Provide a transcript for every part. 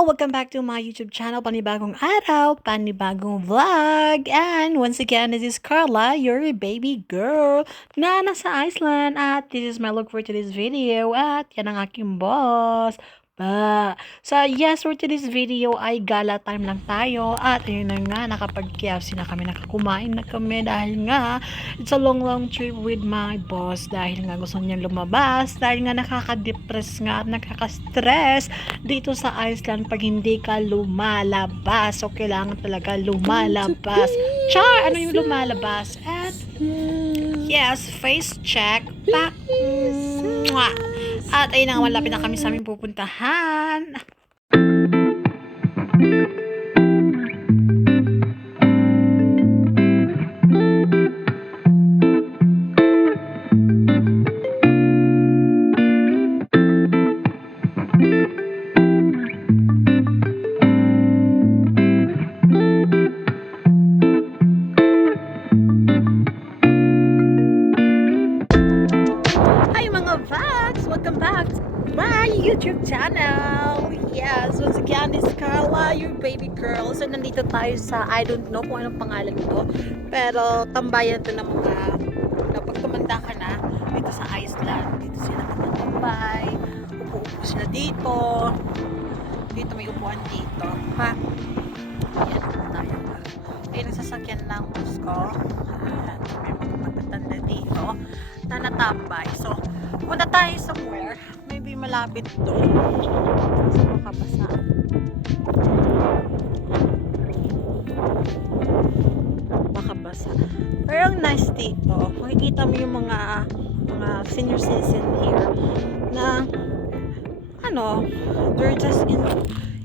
Welcome back to my YouTube channel. Panibagong araw, panibagong vlog. And once again, this is Carla, your baby girl na nasa Iceland. At this is my look for today's video. At yan ang aking boss. So yes, for today's video ay gala time lang tayo. At ayun na nga, nakapag-KFC na kami, nakakumain na kami dahil nga it's a long trip with my boss. Dahil nga gusto niya lumabas, dahil nga nakaka-depress nga at nakaka-stress dito sa Iceland pag hindi ka lumalabas. So kailangan talaga lumalabas. Char! Ano yung lumalabas? At yes, face check. Mwah! At ayun na nga, malapit na kami sa aming pupuntahan. Welcome back to my YouTube channel. Yes, once again, this is Carla, your baby girl. So, nandito tayo sa, I don't know kung anong pangalan nito, pero tambayan to ng mga, pag tumanda ka na, dito sa Iceland, dito sila magtatambay, upo-upo sila dito, dito may upuan dito, ha? Ayan, upo tayo. Ayan ang sasakyan ng bus ko. May mga magtatanda dito na natambay. So, punta tayo somewhere. Maybe malapit doon. Kasi makabasa. Makabasa. Pero ang nice dito, makikita mo yung mga senior citizen here na they're just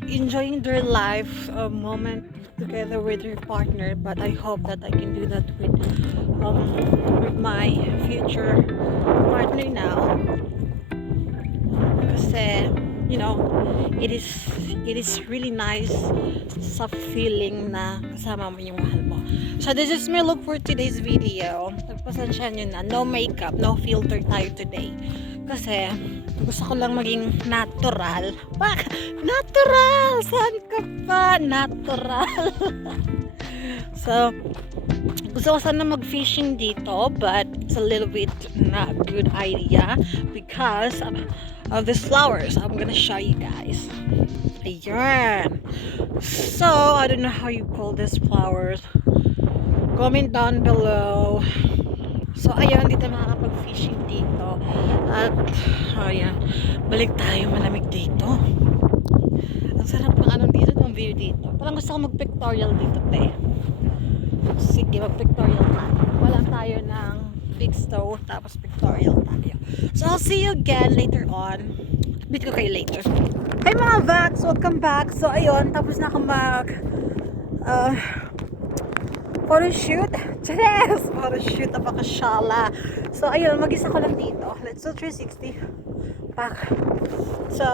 enjoying their life moment together with their partner. But I hope that I can do that with my future partner now, kasi it is really nice sa feeling na kasama mo yung mahal mo. So this is my look for today's video. Nagpasensya nyo na, no makeup, no filter tayo today, kasi gusto ko lang maging natural. Natural! Saan ka pa? Natural! So gusto ko sana mag-fishing dito, but it's a little bit not a good idea because of these flowers. I'm gonna show you guys. Ayan. So, I don't know how you call these flowers. Comment down below. So, ayun, dito makakapag-fishing dito. At, ayan, balik tayo, malamig dito. Ang sarap ng dito, ng view dito. Parang gusto ko mag-pictorial dito, te. Sige, mag-pictorial tayo. Wala tayo ng big stove, tapos pictorial tayo. So, I'll see you again later on. Meet ko kayo later. Hey mga Vax! Welcome back! So, ayun, tapos na akong photoshoot. Yes! Photoshoot, napakashala. So, ayun, mag-isa ko lang dito. Let's do 360. Back. So,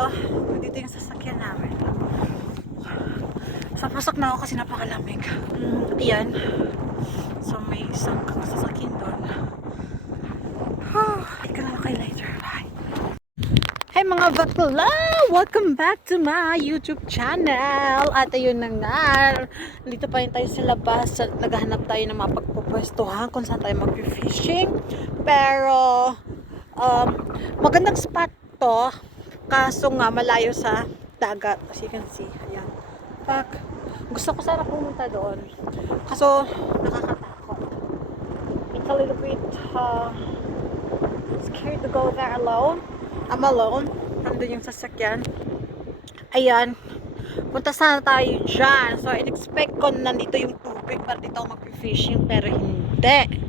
dito yung sasakyan namin. So, pasok na ako kasi napakalamig. Ayan. So, may isang sasakyan doon. Ika na lang kayo later. Bye. Hey mga bakla! Welcome back to my YouTube channel. At ayun na nga. Dito pa rin tayo sa labas. Naghahanap tayo ng mapagpupwestuhan kung saan tayo mag-fishing. Pero, magandang spot to. Kaso nga, malayo sa dagat. As you can see. Ayan. Gusto ko sana pumunta doon. Kaso, nakakatakot. It's a little bit scared to go there alone. I'm alone. Nandun yung sasakyan. Ayan. Punta sana tayo dyan. So, in-expect ko nandito yung tubig para dito ako mag-fishing. Pero hindi.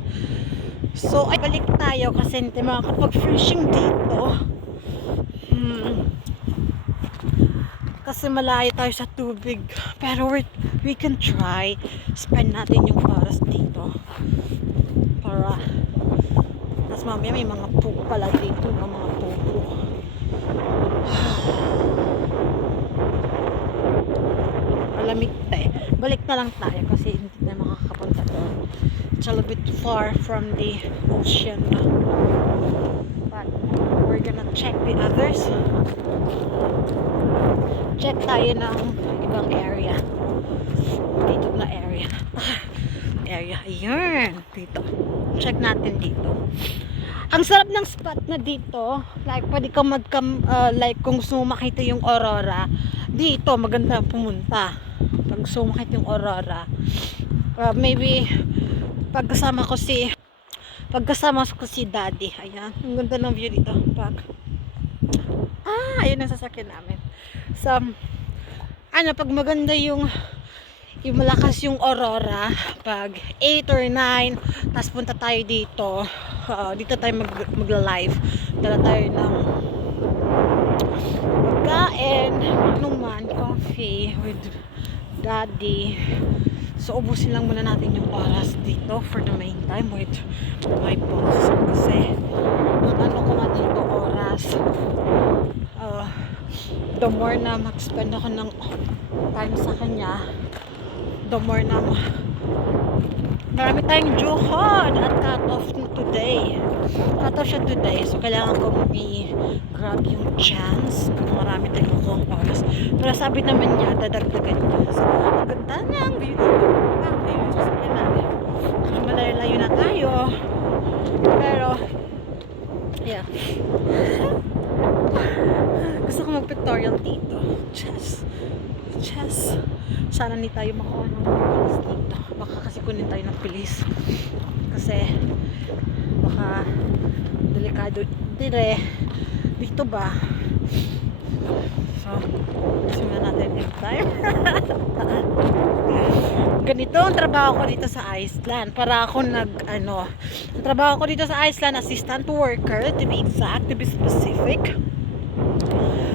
So, ay balik tayo kasi hindi makakapag-fishing dito. Kasi malayo tayo sa tubig. Pero we can try. Spend natin yung oras dito. Para tapos mamaya may mga pugo pala dito. Mga pugo. Malamig tayo. Balik na lang tayo kasi hindi na makakapunta doon. It's a little bit far from the ocean. But we're gonna check the others. check tayo ng ibang area. Dito na area. Ayun. Dito. Check natin dito. Ang sarap ng spot na dito. Like, pwede ka like, kung gusto mo makita yung aurora, dito, maganda pumunta. Pag gusto mo makita yung aurora. Maybe, pagkasama ko si daddy. Ayan. Ang ganda ng view dito. Ayun ang sasakyan namin. So, pag maganda yung malakas yung aurora, pag 8 or 9, tapos punta tayo dito. Dito tayo magla-live. Dala tayo ng pagkain, inuman, coffee with daddy. So, ubusin lang muna natin yung oras dito for the meantime with my boss. Kasi, ang ko na dito oras. The more na mag-spend ako ng time sa kanya, the more na marami tayong juhod at cut-off today. Cut-off siya today. So, kailangan ko grab yung chance. Marami tayong kukuhang oras. Pero sabi naman niya, dadagdagan niya. So, ganda na ang view dito. Ayun, sasabihin natin. So, malayo-layo na tayo. Pero, yeah. Gusto ko mag-pictorial dito. Chess. Sana hindi tayo makuha ng pulis dito. Baka kasi kunin tayo ng pulis. Kasi baka delikado dito ba. So, simulan natin yung time. Ganito ang trabaho ko dito sa Iceland. Para ako ang trabaho ko dito sa Iceland, assistant worker, to be exact, to be specific.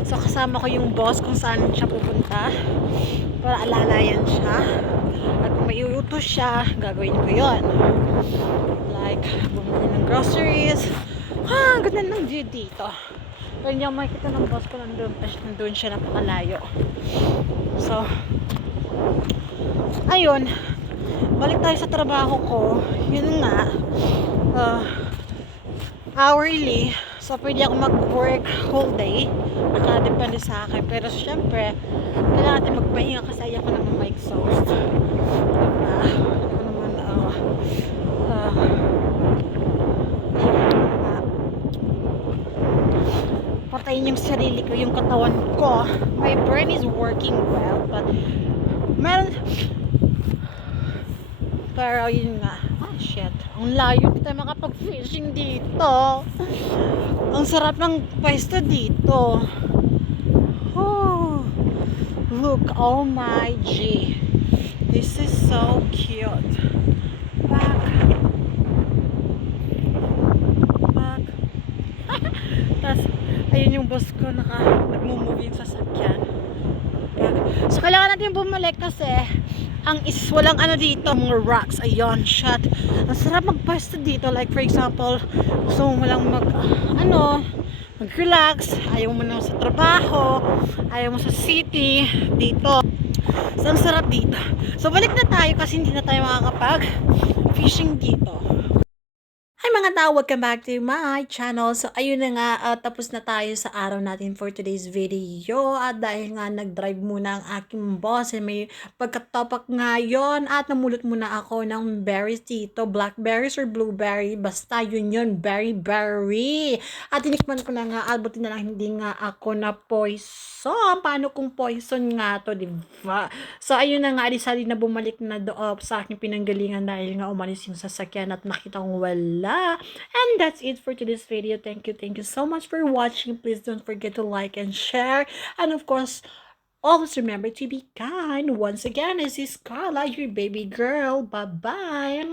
So, kasama ko yung boss kung saan siya pupunta para alalayan siya. At kung may iutos siya, gagawin ko yon. Like, bumili ng groceries. Ang ganda ng view dito. Pero hindi ako makikita ng boss ko nandun siya, napakalayo. So, ayun. Balik tayo sa trabaho ko. Yun nga. Hourly. So, pwede ako mag-work whole day. Nakadepende sa akin. Pero, syempre, kailangan natin magpahinga kasi ayaw ko naman ma-exhaust. Patayin yung sarili ko, yung katawan ko. My brain is working well, but pero yun nga, shit, ang layo, hindi tayo makapag-fishing dito. Ang sarap ng pwesto dito. Look, oh my G, this is so cute. Back. Tapos ayun yung boss ko, nagmumove yung sasakyan. So, kailangan natin bumalik kasi walang dito, mga rocks. Ayun, shot. Ang sarap magpwesto dito. Like, for example, gusto mo lang mag-relax. Ayaw mo na sa trabaho. Ayaw mo sa city. Dito. So, ang sarap dito. So, balik na tayo kasi hindi na tayo makakapag-fishing dito. Hi mga tao, welcome back to my channel. So ayun na nga, tapos na tayo sa araw natin for today's video. At dahil nga nag-drive muna ang aking boss, may pagkatopak ngayon at namulot muna ako ng berries dito. Blackberries or blueberry, basta yun, berry. At tinikman ko na nga, albutin na lang hindi nga ako na poison. Paano kung poison nga to, diba? So ayun na nga, decided na bumalik na doon sa aking pinanggalingan dahil nga umalis yung sasakyan at nakita kong wala. And that's it for today's video. Thank you so much for watching. Please don't forget to like and share, and of course always remember to be kind. Once again, this is Carla, your baby girl. Bye bye.